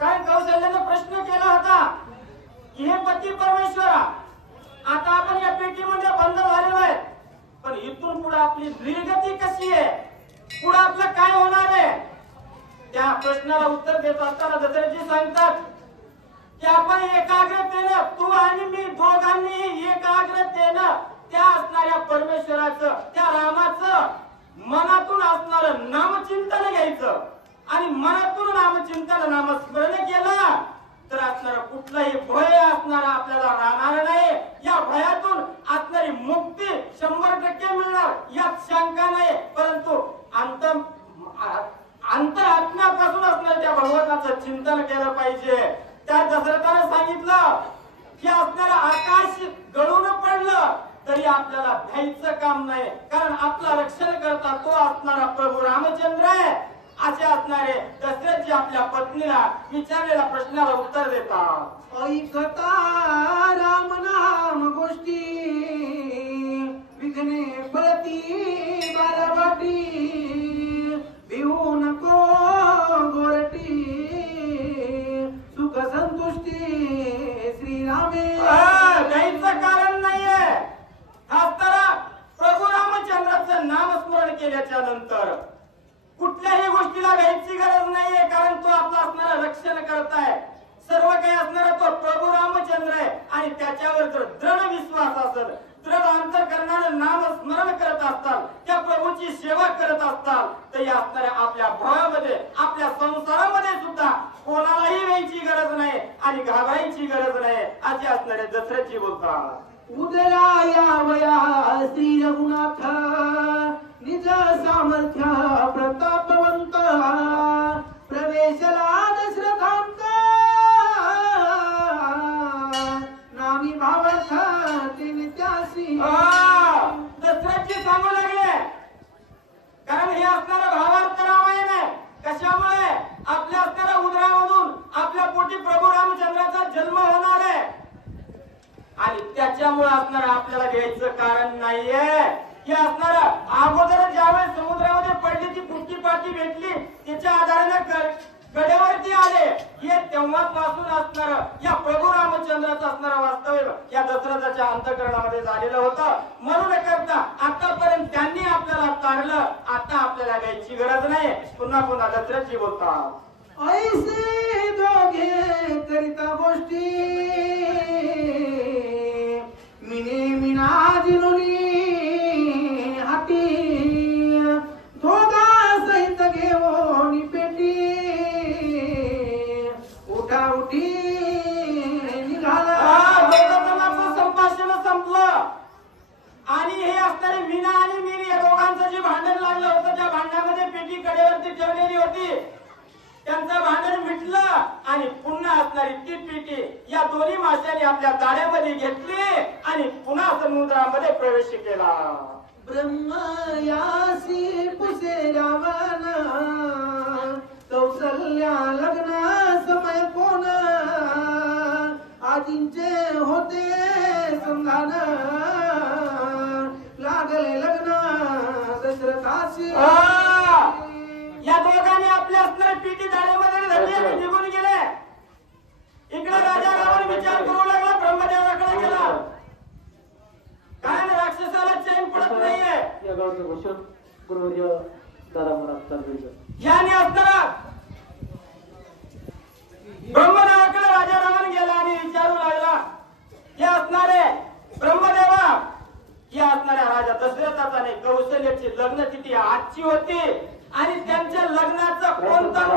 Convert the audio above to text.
कारण कौशल्याने प्रश्न केला होता की हे पती परमेश्वरा, आता आपण या पेटीमध्ये बंद झालेलो आहे, पण इथून पुढे आपली निर्गती कशी आहे, पुढे आपलं काय होणार आहे? त्या प्रश्नाला उत्तर देत असताना दशरथजी सांगतात की आपण एकाग्रतेनं, तू आणि मी दोघांनी एकाग्रतेनं त्या असणाऱ्या परमेश्वराचं, त्या रामाचं मनातून असणारं नामचिंतन घ्यायचं आणि मनातून नामचिंतन, नामस्मरण केलं तर असणारा कुठलाही भय असणारा आपल्याला राहणार नाही. या भयातून असणारी मुक्ती 100% मिळणार यात शंका नाही. परंतु अंतरात्म्यापासून असणाऱ्या त्या भगवंताचं चिंतन केलं पाहिजे. त्या दशरथाने सांगितलं की असणारं आकाश गळून पडलं तरी आपल्याला भ्यायचं काम नाही, कारण आपलं रक्षण करता तो असणारा प्रभू रामचंद्र आहे. असे असणारे दशरथजी आपल्या पत्नीला विचारलेल्या प्रश्नाला उत्तर देतात. ऐकता राम नाम गोष्टी विघ्ने फळती बारावाटी, भिवू नको गोरटी सुख संतुष्टी श्रीरामे. काहीच कारण नाहीये. खास तर प्रभू रामचंद्राचं नामस्मरण केल्याच्या नंतर कुठल्याही गोष्टीला घ्यायची गरज नाहीये, कारण तो आपलं असणारं रक्षण करताय. सर्व काही असणारा तो प्रभू रामचंद्र आहे आणि त्याच्यावर जर दृढ विश्वास असेल, दृढ अंतःकरणानं नामस्मरण करत असताल, त्या प्रभूची सेवा करत असताल तर या असणाऱ्या आपल्या भयामध्ये, आपल्या संसारामध्ये सुद्धा कोणालाही व्हायची गरज नाही आणि घाबरायची गरज नाही. असे असणारे दशरथजी बोलतात. उदरा यावया श्री रघुनाथ निज सामर्थ्य प्रतापवंत, प्रवेशला दशरथांत नामी भावार्थ ते नित्यासी. दशरथजी सांगू लागले, कारण हे असणारं भावार्थ रामायण आहे. कशामुळे? आपल्या असणाऱ्या उदरामधून आपल्या पोटी प्रभू रामचंद्राचा जन्म होणार आहे आणि त्याच्यामुळे असणारं आपल्याला घ्यायचं कारण नाहीये. हे असणारं अगोदर ज्यावेळेस समुद्रामध्ये पडली ती पुष्टी पाठी भेटली, त्याच्या आधाराने कडेवरती आले, हे तेव्हापासून असणारं या प्रभू रामचंद्राचं असणारं वास्तव्य या दशरथाच्या अंतःकरणामध्ये झालेलं होतं. म्हणून करता आतापर्यंत त्यांनी आपल्याला तारलं, आता आपल्याला घ्यायची गरज नाही. पुन्हा पुन्हा दशरथजी बोलतात. ऐसे दोघे करिता गोष्टी मिने मिना जिनुनी हाती, दोघा सहित घेऊन पेटी उठा उठी निघाला. दोघांचं संभाषण संपलं आणि हे असणारे मीना आणि मीन या दोघांचं जे भांडण लागलं होतं, त्या भांडणामध्ये पेटी कडेवरती ठेवलेली होती, त्यांचं भांडण मिटलं आणि पुन्हा असणारी ती पेटी या दोन्ही माशांनी आपल्या दाड्यामध्ये घेतली आणि पुन्हा समुद्रामध्ये प्रवेश केला. ब्रह्मयासी पुसे रावण कौशल्या लग्न समय कोण, आजींचे होते संधान लागले लग्न दशरथाशी. या दोघांनी आपल्या असणाऱ्या पेटी दाड्यामध्ये धरली आणि निघून गेले. इकडे राजा रावण विचार करू लागला, ब्रह्मदेवाकडे गेला. काय राक्षसाला चैन पडत नाहीये. या गावचं घोषण गुरुवर्य दादा मला चालवायचं. याने असणारा ब्रह्मदेवाकडे राजा रावण गेला आणि विचारू लागला, हे असणारे ब्रह्मदेवा, या असणाऱ्या राजा दशरथाचा आणि कौशल्याची लग्न तिथी आजची होती आणि त्यांच्या लग्नाचं कोणतं